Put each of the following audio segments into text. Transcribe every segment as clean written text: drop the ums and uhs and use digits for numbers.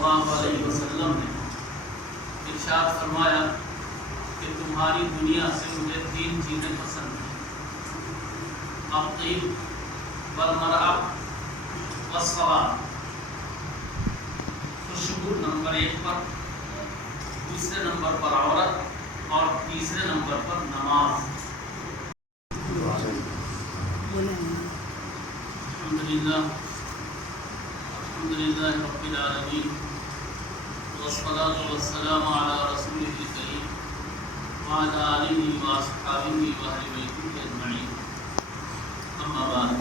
اللہ علیہ وسلم نے ارشاد فرمایا کہ تمہاری دنیا سے مجھے 3 چیزیں پسند ہیں: الطیب والمرأة والصلاة. خوشبو نمبر 1 پر، دوسرے نمبر پر عورت، اور تیسرے نمبر پر نماز. الحمدللہ رب العالمین والصلاة والسلام علی رسولہ الکریم وعلی آلہ واصحابہ واہل بیتہ اجمعین. اما بعد،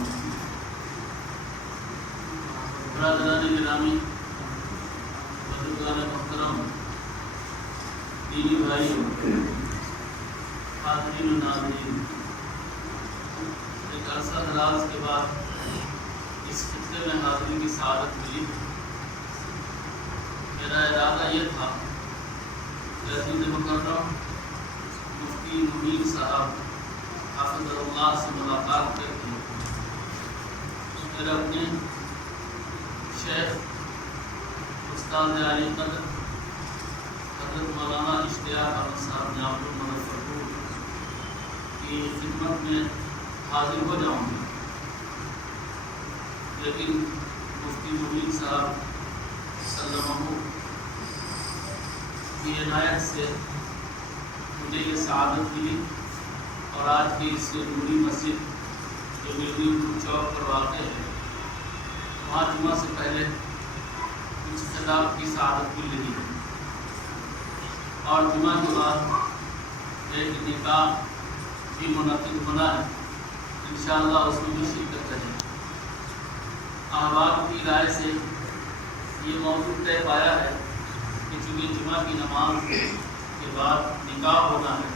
برادران گرامی، بزرگان محترم، دینی بھائی، حاضرین و ناظرین، ایک عرصہ دراز کے بعد اس خطے میں حاضری کی سعادت ملی. میرا ارادہ یہ تھا کہ عزیز مکرم مفتی مبین صاحب حافظ اللہ سے ملاقات کر کے میرے اپنے شیخ استاد علی قدر حضرت مولانا اشتیاق احمد صاحب نعمت المظفرپور کی خدمت میں حاضر ہو جاؤں گا، لیکن مفتی مبین صاحب سلمہ کی عنایت سے مجھے یہ سعادت ملی، اور آج کی اس نوری مسجد جو ملوی چوک پر واقع ہے، وہاں جمعہ سے پہلے کچھ خطاب کی سعادت مل رہی ہے، اور جمعہ کے بعد ایک نکاح بھی منعقد ہونا ہے. انشاءاللہ اس میں بھی شرکت رہے. احباب کی رائے سے یہ موضوع طے پایا ہے کہ چونکہ جمعہ کی نماز کے بعد نکاح ہونا ہے،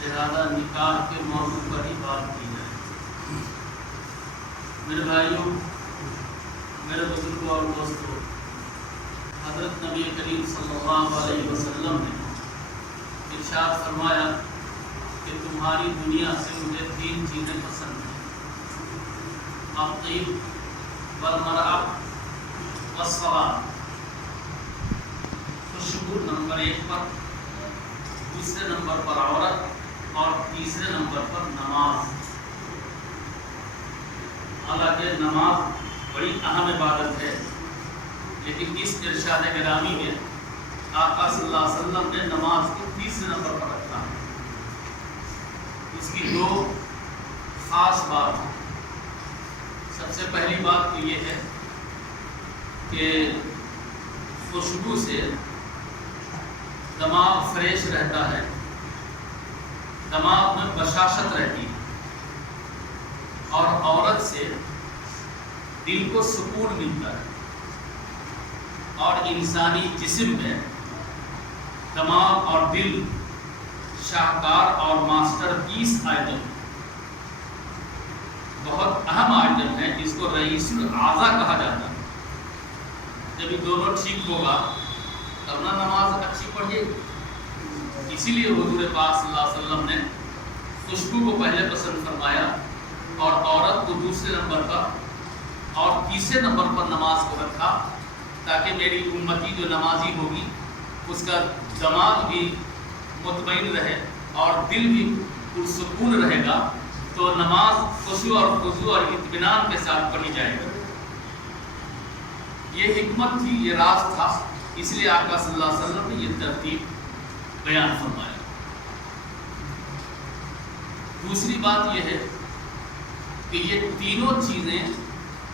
لہذا نکاح کے موضوع پر ہی بات کی جائے. میرے بھائیوں، میرے بزرگوں اور دوستوں، حضرت نبی کریم صلی اللہ علیہ وسلم نے ارشاد فرمایا کہ تمہاری دنیا سے مجھے 3 چیزیں پسند ہیں: الطیب والمرأة والصلاة. خوشبو نمبر 1 پر، دوسرے نمبر پر عورت، اور تیسرے نمبر پر نماز. حالانکہ نماز بڑی اہم عبادت ہے، لیکن اس ارشاد گرامی میں آقا صلی اللہ علیہ وسلم نے نماز کو تیسرے نمبر پر رکھا ہے. اس کی 2 خاص بات ہیں. سب سے پہلی بات تو یہ ہے کہ خوشبو سے دماغ فریش رہتا ہے، دماغ میں بشاشت رہتی ہے، اور عورت سے دل کو سکون ملتا ہے، اور انسانی جسم میں دماغ اور دل شاہکار اور ماسٹر پیس آئٹم، بہت اہم آئٹم ہے. اس کو رئیس الاعضاء کہا جاتا ہے. جب یہ دونوں ٹھیک ہوگا تب نہ نماز اچھی پڑھیے. اسی لیے حضور پاک صلی اللہ علیہ وسلم نے خوشبو کو پہلے پسند فرمایا، اور عورت کو دوسرے نمبر پر، اور تیسرے نمبر پر نماز کو رکھا، تاکہ میری امتی جو نمازی ہوگی اس کا دماغ بھی مطمئن رہے اور دل بھی پرسکون رہے گا، تو نماز خشوع اور خضوع اور اطمینان کے ساتھ پڑھی جائے گی. یہ حکمت تھی، یہ راز تھا. اس لیے آقا صلی اللہ علیہ وسلم نے یہ ترتیب بیان فرمایا. دوسری بات یہ ہے کہ یہ تینوں چیزیں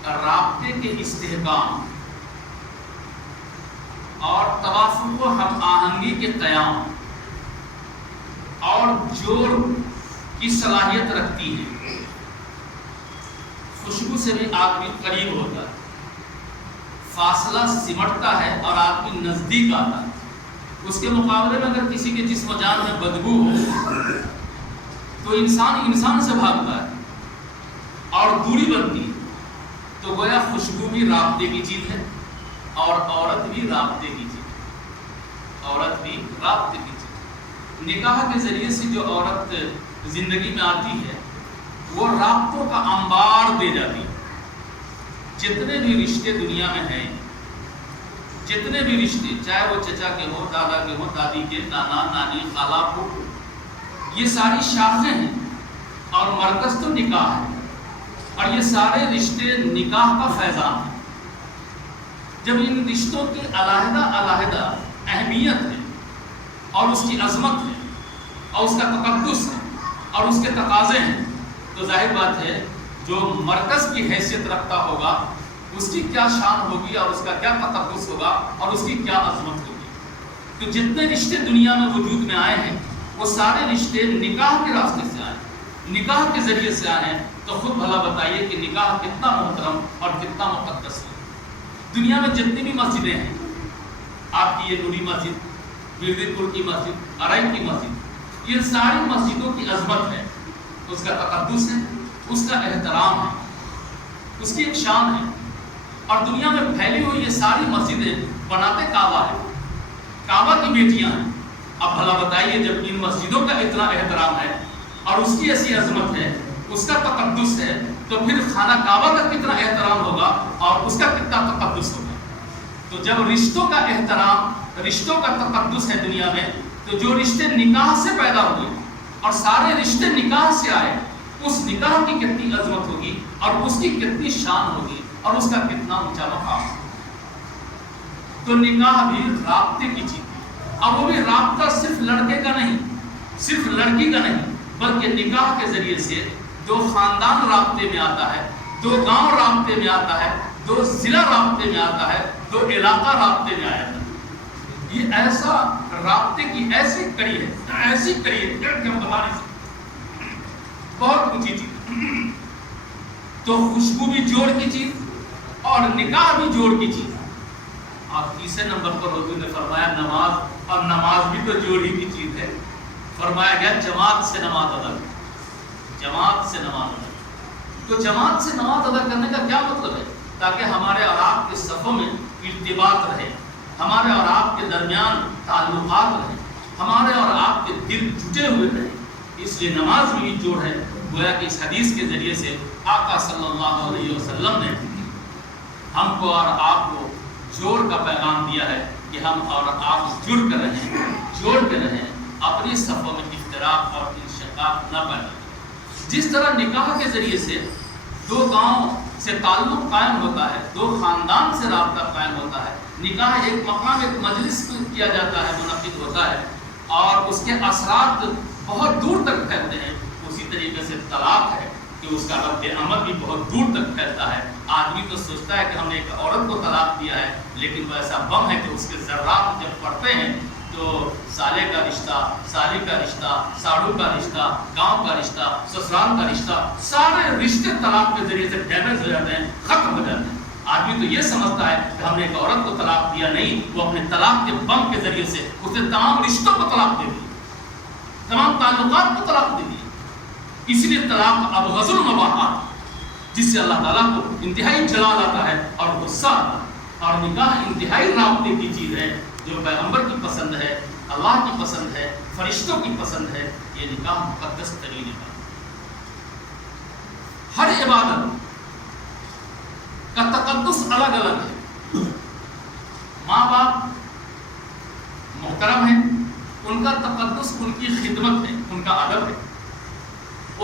رابطے کے استحکام اور توافق و ہم آہنگی کے قیام اور جوڑ کی صلاحیت رکھتی ہیں. خوشبو سے بھی آدمی قریب ہوتا ہے، فاصلہ سمٹتا ہے اور آدمی نزدیک آتا ہے. اس کے مقابلے میں اگر کسی کے جسم و جان میں بدبو ہو تو انسان سے بھاگتا ہے اور دوری بنتی ہے. تو گویا خوشبو بھی رابطے کی چیز ہے، اور عورت بھی رابطے کی چیز ہے. عورت بھی رابطے کی چیز ہے. نکاح کے ذریعے سے جو عورت زندگی میں آتی ہے وہ رابطوں کا انبار دے جاتی ہے. جتنے بھی رشتے دنیا میں ہیں، جتنے بھی رشتے، چاہے وہ چچا کے ہوں، دادا کے ہوں، دادی کے، نانا نانی، خالہ پھوپھو، یہ ساری شاخیں ہیں اور مرکز تو نکاح ہے، اور یہ سارے رشتے نکاح کا فیضان ہے۔ جب ان رشتوں کی علیحدہ علیحدہ اہمیت ہے اور اس کی عظمت ہے اور اس کا تقدس ہے اور اس کے تقاضے ہیں، تو ظاہر بات ہے جو مرکز کی حیثیت رکھتا ہوگا اس کی کیا شان ہوگی اور اس کا کیا تقدس ہوگا اور اس کی کیا عظمت ہوگی۔ تو جتنے رشتے دنیا میں وجود میں آئے ہیں وہ سارے رشتے نکاح کے راستے سے آئے، نکاح کے ذریعے سے آئے ہیں۔ تو خود بھلا بتائیے کہ نکاح کتنا محترم اور کتنا مقدس ہے۔ دنیا میں جتنی بھی مسجدیں ہیں، آپ کی یہ نوری مسجد، وردی پور کی مسجد، ارائی کی مسجد، یہ ساری مسجدوں کی عظمت ہے، اس کا تقدس ہے، اس کا احترام ہے، اس کی ایک شان ہے۔ اور دنیا میں پھیلی ہوئی یہ ساری مسجدیں بناتے کعبہ ہے، کعبہ کی بیٹیاں ہیں۔ اب بھلا بتائیے جب ان مسجدوں کا اتنا احترام ہے اور اس کی ایسی عظمت ہے، اس کا تقدس ہے، تو پھر خانہ کعبہ کا کتنا احترام ہوگا اور اس کا کتنا تقدس ہوگا۔ تو جب رشتوں کا احترام، رشتوں کا تقدس ہے دنیا میں، تو جو رشتے نکاح سے پیدا ہوئے اور سارے رشتے نکاح سے آئے، اس نکاح کی کتنی عظمت ہوگی اور اس کی کتنی شان ہوگی اور اس کا کتنا اونچا مقام ہوگا۔ تو نکاح بھی رابطے کی چیز ہے، اور وہ بھی رابطہ صرف لڑکے کا نہیں، صرف لڑکی کا نہیں، بلکہ نکاح کے ذریعے سے دو خاندان رابطے میں آتا ہے، دو گاؤں رابطے میں آتا ہے، دو ضلع رابطے میں آتا ہے، دو علاقہ رابطے میں آتا ہے۔ یہ ایسا رابطے کی ایسی کڑی ہے، ایسی کڑی ہے کہ ہم بتا نہیں سکتے، بہت اونچی چیز۔ تو خوشبو بھی جوڑ کی چیز اور نکاح بھی جوڑ کی چیز۔ آپ تیسرے نمبر پر حضور نے فرمایا نماز، اور نماز بھی تو جوڑ ہی کی چیز ہے۔ فرمایا گیا جماعت سے نماز ادا کرو، جماعت سے نماز ادا کرو۔ تو جماعت سے نماز ادا کرنے کا کیا مطلب ہے؟ تاکہ ہمارے اور آپ کے صفوں میں ارتباط رہے، ہمارے اور آپ کے درمیان تعلقات رہے، ہمارے اور آپ کے دل جٹے ہوئے رہے۔ اس لیے نماز بھی جوڑ ہے۔ گویا کہ اس حدیث کے ذریعے سے آقا صلی اللہ علیہ وسلم نے ہم کو اور آپ کو جوڑ کا پیغام دیا ہے کہ ہم اور آپ جڑ کر رہیں، جوڑ کے رہیں، اپنی صفوں میں اختلاف اور انشقاق نہ پیدا کریں۔ جس طرح نکاح کے ذریعے سے دو گاؤں سے تعلق قائم ہوتا ہے، دو خاندان سے رابطہ قائم ہوتا ہے، نکاح ایک مقام، ایک مجلس کیا جاتا ہے، منعقد ہوتا ہے اور اس کے اثرات بہت دور تک پھیلتے ہیں۔ اسی طریقے سے طلاق ہے کہ اس کا رد عمل بھی بہت دور تک پھیلتا ہے۔ آدمی تو سوچتا ہے کہ ہم نے ایک عورت کو طلاق دیا ہے، لیکن وہ ایسا بم ہے کہ اس کے ذرات جب پڑتے ہیں تو سالے کا رشتہ، سالی کا رشتہ، ساڑو کا رشتہ، گاؤں کا رشتہ، سسرال کا رشتہ، سارے رشتے طلاق کے ذریعے سے ڈیمیج ہو جاتے ہیں، ختم ہو جاتے ہیں۔ آدمی تو یہ سمجھتا ہے کہ ہم نے ایک عورت کو طلاق دیا، نہیں، وہ اپنے طلاق کے بم کے ذریعے سے اس نے تمام رشتوں کو طلاق دے دی، تمام تعلقات کو طلاق دے دی۔ اس لیے طلاق ابغض المباحات، جس سے اللہ تعالیٰ کو انتہائی جلال آتا ہے اور غصہ آتا ہے۔ اور نکاح انتہائی رابطے کی چیز ہے جو پیغمبر کی پسند ہے، اللہ کی پسند ہے، فرشتوں کی پسند ہے۔ یہ نکاح مقدس ترین ہے۔ ہر عبادت کا تقدس الگ الگ ہے۔ ماں باپ محترم ہیں، ان کا تقدس ان کی خدمت ہے، ان کا ادب ہے۔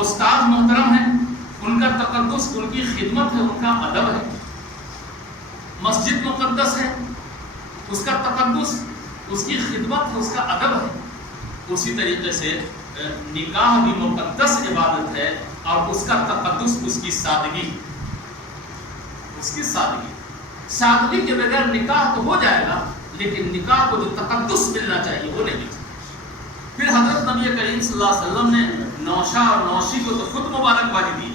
استاد محترم ہیں، ان کا تقدس ان کی خدمت ہے، ان کا ادب ہے۔ مسجد مقدس ہے، اس کا تقدس اس کی خدمت ہے، اس کا ادب ہے۔ اسی طریقے سے نکاح بھی مقدس عبادت ہے اور اس کا تقدس اس کی سادگی، اس کی سادگی۔ سادگی کے بغیر نکاح تو ہو جائے گا، لیکن نکاح کو جو تقدس ملنا چاہیے وہ نہیں ملتا۔ پھر حضرت نبی کریم صلی اللہ علیہ وسلم نے نوشہ اور نوشی کو تو خود مبارکبادی دی۔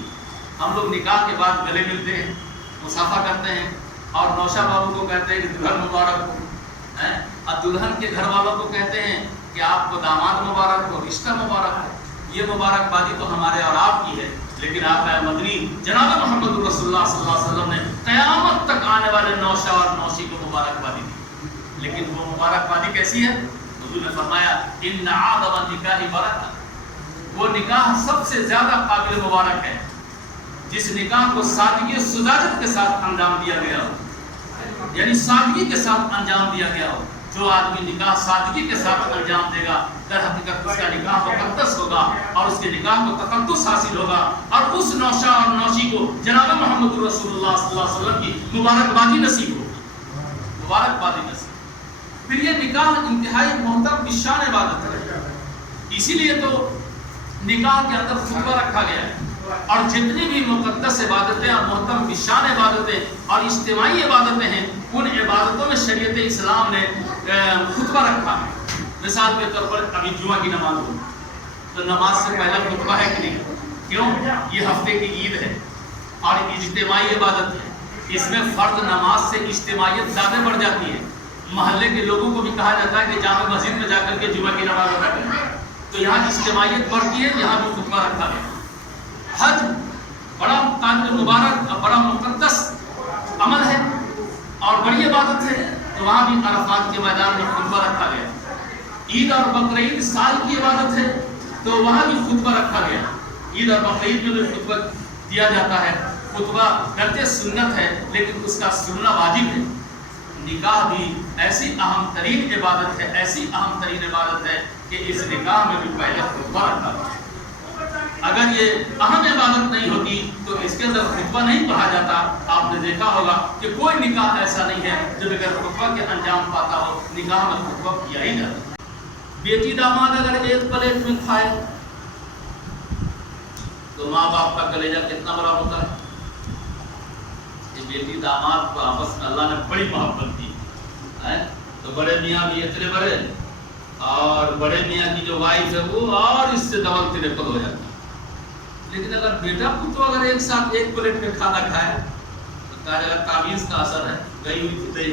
ہم لوگ نکاح کے بعد گلے ملتے ہیں، مصافحہ کرتے ہیں اور نوشہ بابو کو کہتے ہیں کہ دلہن مبارک ہو، اور دلہن کے گھر والوں کو کہتے ہیں کہ آپ کو داماد مبارک ہو، رشتہ مبارک ہو۔ یہ مبارکبادی تو ہمارے اور آپ کی ہے، لیکن آقا مدنی جناب محمد رسول اللہ صلی اللہ علیہ وسلم نے قیامت تک آنے والے نوشہ اور نوشی کو مبارکبادی دی۔ لیکن وہ مبارکبادی کیسی ہے؟ حضور نے فرمایا ان اعظم النکاح برکہ، وہ نکاح سب سے زیادہ قابل مبارک ہے جس نکاح کو سادگی و سذاجت کے ساتھ انجام دیا گیا ہو۔ یعنی سادگی کے ساتھ انجام دیا گیا ہو. جو آدمی نکاح سادگی کے ساتھ انجام دے گا در حقیقت اس کا نکاح مقدس ہوگا اور اس کے نکاح کو تقدس حاصل ہوگا اور اس نوشا اور نوشی کو جناب محمد رسول اللہ صلی اللہ علیہ وسلم کی مبارکبادی نصیب ہوگی. مبارکبادی نصیب. پھر یہ نکاح انتہائی محترم بشان عبادت ہے. اسی لیے تو نکاح کے اندر خطبہ رکھا گیا ہے اور جتنی بھی مقدس عبادتیں اور محترم بشان عبادتیں اور اجتماعی عبادتیں ہیں ان عبادتوں میں شریعت اسلام نے خطبہ رکھا ہے. مثال کے طور پر ابھی جمعہ کی نماز ہو تو نماز سے پہلا خطبہ ہے کہ نہیں؟ کیوں؟ یہ ہفتے کی عید ہے اور اجتماعی عبادت ہے. اس میں فرض نماز سے اجتماعیت زیادہ بڑھ جاتی ہے. محلے کے لوگوں کو بھی کہا جاتا ہے کہ جامع مسجد میں جا کر کے جمعہ کی نماز ادا کریں. تو یہاں اجتماعیت بڑھتی ہے, یہاں بھی خطبہ رکھا گیا. حج بڑا مبارک اور بڑا مقدس عمل ہے اور بڑی عبادت ہے, تو وہاں بھی عرفات کے میدان میں خطبہ رکھا گیا. عید اور بقرعید سال کی عبادت ہے تو وہاں بھی خطبہ رکھا گیا. عید اور بقرعید میں بھی خطبہ دیا جاتا ہے. خطبہ گرچہ سنت ہے لیکن اس کا سننا واجب ہے. نکاح بھی ایسی اہم ترین عبادت ہے, ایسی اہم ترین عبادت ہے کہ اس نکاح میں بھی پہلے خطبہ رکھا گیا. اگر یہ اہم عبادت نہیں ہوتی تو اس کے اندر خطبہ نہیں پڑھا جاتا. آپ نے دیکھا ہوگا کہ کوئی نکاح ایسا نہیں ہے جو بغیر خطبہ کے انجام پاتا ہو. نکاح میں خطبہ کیا ہی جاتا. بیٹی داماد اگر ایک پلیٹ میں کھائے تو ماں باپ کا کلیجہ کتنا بڑا ہوتا ہے. یہ بیٹی داماد کو آپس میں اللہ نے بڑی محبت دی ہے. تو بڑے میاں بھی اتنے بڑے اور بڑے میاں کی جو وائف ہے وہ اور اس سے ڈبل ترپل ہو جاتی ہے. لیکن اگر بیٹا پتو اگر ایک ساتھ ایک پلیٹ میں کھانا کھائے تو کہا جائے گا تعویذ کا اثر ہے. گئی ہوئی تھی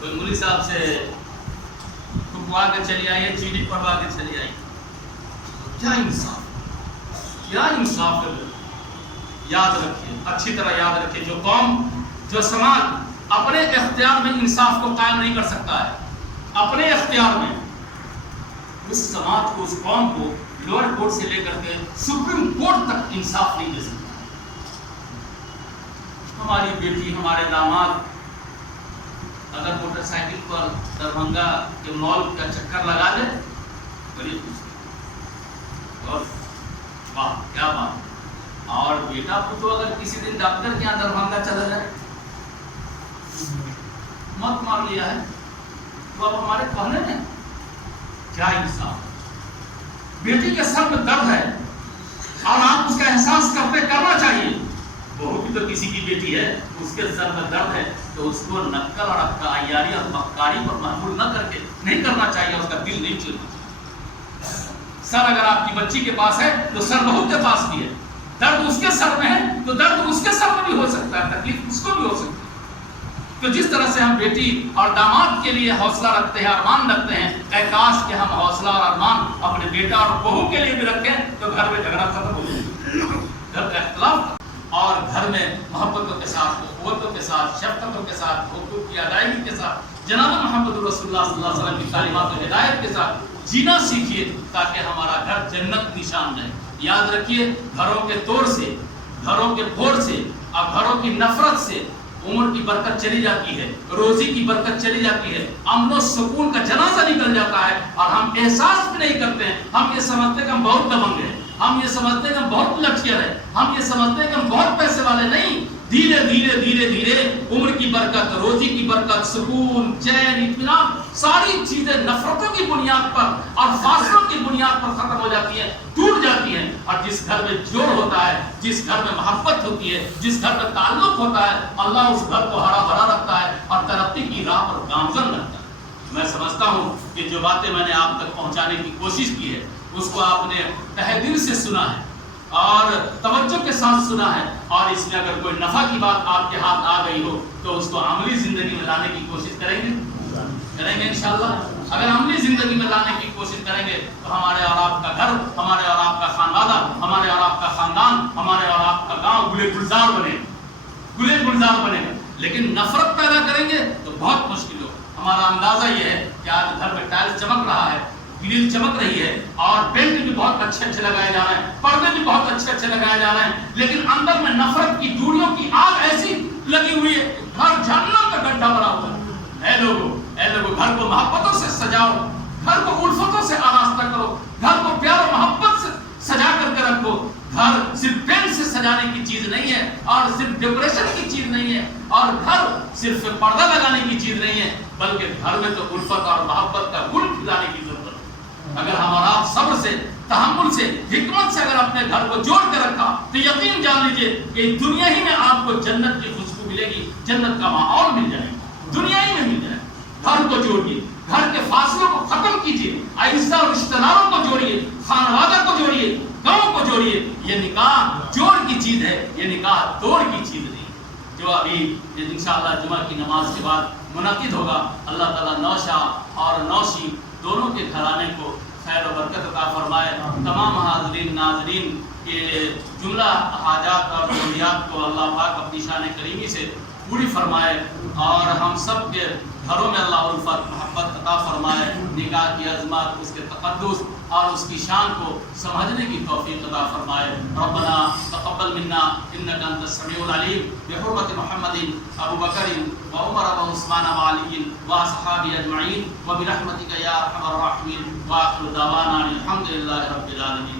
کوئی مولوی صاحب سے پھپوا کے چلی آئی, چینی پڑھوا کے چلی آئی. کیا انصاف, کیا انصاف ہے. یاد رکھیے, اچھی طرح یاد رکھیے, جو قوم جو سماج اپنے اختیار میں انصاف کو قائم نہیں کر سکتا ہے, اپنے اختیار میں اس سماج کو, اس قوم کو لوئر کورٹ سے لے کر کے سپریم کورٹ تک انصاف نہیں دے سکتا. ہماری بیٹی, ہمارے داماد اگر موٹر سائیکل پر دربھنگا کے مال کا چکر لگا دے, بڑی خوشی اور واہ کیا بات. اور بیٹا پتو اگر کسی دن ڈاکٹر کے یہاں دربھنگا چلا جائے, مت مار لیا ہے تو اب ہمارے کہنے میں کیا انصاف. بیٹی کے سر میں درد ہے اور آپ اس کا احساس کرنا چاہیے. بہو بھی تو کسی کی بیٹی ہے, اس کے سر میں درد ہے تو اس کو نقل اور عیاری اور مکاری پر محمول نہ کر کے نہیں کرنا چاہیے, اس کا دل نہیں چلنا چاہیے. سر اگر آپ کی بچی کے پاس ہے تو سر بہو کے پاس بھی ہے. درد اس کے سر میں ہے تو درد اس کے سر میں بھی ہو سکتا ہے, تکلیف اس کو بھی ہو سکتی ہے. تو جس طرح سے ہم بیٹی اور داماد کے لیے حوصلہ رکھتے ہیں, ارمان رکھتے ہیں, اے کاش کہ ہم حوصلہ اور ارمان اپنے بیٹا اور بہو کے لیے بھی رکھیں تو گھر میں جھگڑا ختم ہو جائے, گھر کا اختلاف اور گھر میں محبتوں کے ساتھ, قوتوں کے ساتھ, شفقتوں کے ساتھ, حقوق کی ادائیگی کے ساتھ جناب محمد رسول اللہ صلی اللہ علیہ وسلم کی تعلیمات و ہدایت کے ساتھ جینا سیکھیے تاکہ ہمارا گھر جنت نشان رہے. یاد رکھیے, گھروں کے توڑ سے, گھروں کے پھوڑ سے اور گھروں کی نفرت سے عمر کی برکت چلی جاتی ہے, روزی کی برکت چلی جاتی ہے, امن و سکون کا جنازہ نکل جاتا ہے اور ہم احساس بھی نہیں کرتے ہیں. ہم یہ سمجھتے ہیں کہ ہم بہت دبنگ ہیں, ہم یہ سمجھتے ہیں کہ ہم بہت لچیر ہیں, ہم یہ سمجھتے ہیں کہ ہم بہت پیسے والے. نہیں, دھیرے دھیرے دھیرے دھیرے عمر کی برکت, روزی کی برکت, سکون, چین, اطمینان, ساری چیزیں نفرتوں کی بنیاد پر اور فاصلوں کی بنیاد پر ختم ہو جاتی ہیں, ٹوٹ جاتی ہیں. اور جس گھر میں جوڑ ہوتا ہے, جس گھر میں محبت ہوتی ہے, جس گھر میں تعلق ہوتا ہے, اللہ اس گھر کو ہرا بھرا رکھتا ہے اور ترقی کی راہ پر گامزن رکھتا ہے. میں سمجھتا ہوں کہ جو باتیں میں نے آپ تک پہنچانے کی کوشش کی ہے اس کو آپ نے تہ دل سے سنا ہے اور توجہ کے ساتھ سنا ہے, اور اس میں اگر کوئی نفع کی بات آپ کے ہاتھ آ گئی ہو تو اس کو عملی زندگی میں لانے کی کوشش کریں گے انشاءاللہ. اگر عملی زندگی میں لانے کی کوشش کریں گے تو ہمارے اور آپ کا گھر, ہمارے اور آپ کا خانوادہ, ہمارے اور آپ کا خاندان, ہمارے اور آپ کا گاؤں گلے گلزار بنے گا. لیکن نفرت پیدا کریں گے تو بہت مشکل ہوگا. ہمارا اندازہ یہ ہے کہ آج گھر میں ٹائلس چمک رہا ہے, گرل چمک رہی ہے اور پینٹ بھی بہت اچھے لگائے جا رہے ہیں, پردے بھی بہت اچھے لگائے جا رہے ہیں, لیکن اندر میں نفرت کی جوڑیوں کی آگ ایسی لگی ہوئی ہے, گھر جہنم کا گڈھا بنا ہوا ہے. اے لوگوں گھر کو محبتوں سے سجاؤ, گھر کو الفتوں سے آراستہ کرو, گھر کو پیار و محبت سے سجا کر کے رکھو. گھر صرف پینٹ سے سجانے کی چیز نہیں ہے, اور صرف ڈیکوریشن کی چیز نہیں ہے, اور گھر صرف پردہ لگانے کی چیز نہیں ہے, بلکہ گھر میں تو الفت اور محبت کا گل کھلانے کی ضرورت ہے. اگر ہم اور آپ صبر سے, تحمل سے, حکمت سے اگر اپنے گھر کو جوڑ کے رکھا تو یقین جان لیجیے کہ دنیا ہی میں آپ کو جنت کی خوشبو ملے گی, جنت کا ماحول مل جائے گا, دنیا ہی میں مل جائے گا. گھر کو جوڑیے, گھر کے فاصلوں کو ختم کیجیے, آہستہ اور رشتہ داروں کو جوڑیے, خانوادہ کو جوڑیے, گاؤں کو جوڑیے. یہ نکاح جوڑ کی چیز ہے, یہ نکاح توڑ کی چیز نہیں. جو ابھی انشاءاللہ جمعہ کی نماز کے بعد منعقد ہوگا, اللہ تعالیٰ نوشا اور نوشی دونوں کے گھرانے کو خیر و برکت عطا فرمائے. تمام حاضرین ناظرین کے جملہ حاجات اور ضروریات کو اللہ پاک اپنی شان کریمی سے پوری فرمائے, اور ہم سب کے گھروں میں اللہ الفت محبت عطا فرمائے. نکاح کی عظمت, اس کے تقدس اور اس کی شان کو سمجھنے کی توفیق عطا فرمائے. ربنا تقبل منا انك انت السميع العليم بحرمة محمد ابو بکر و عمر و عثمان و علی و اصحاب اجمعین وبرحمتك یا ارحم الراحمین. واخر دعوانا الحمد للہ رب العالمین.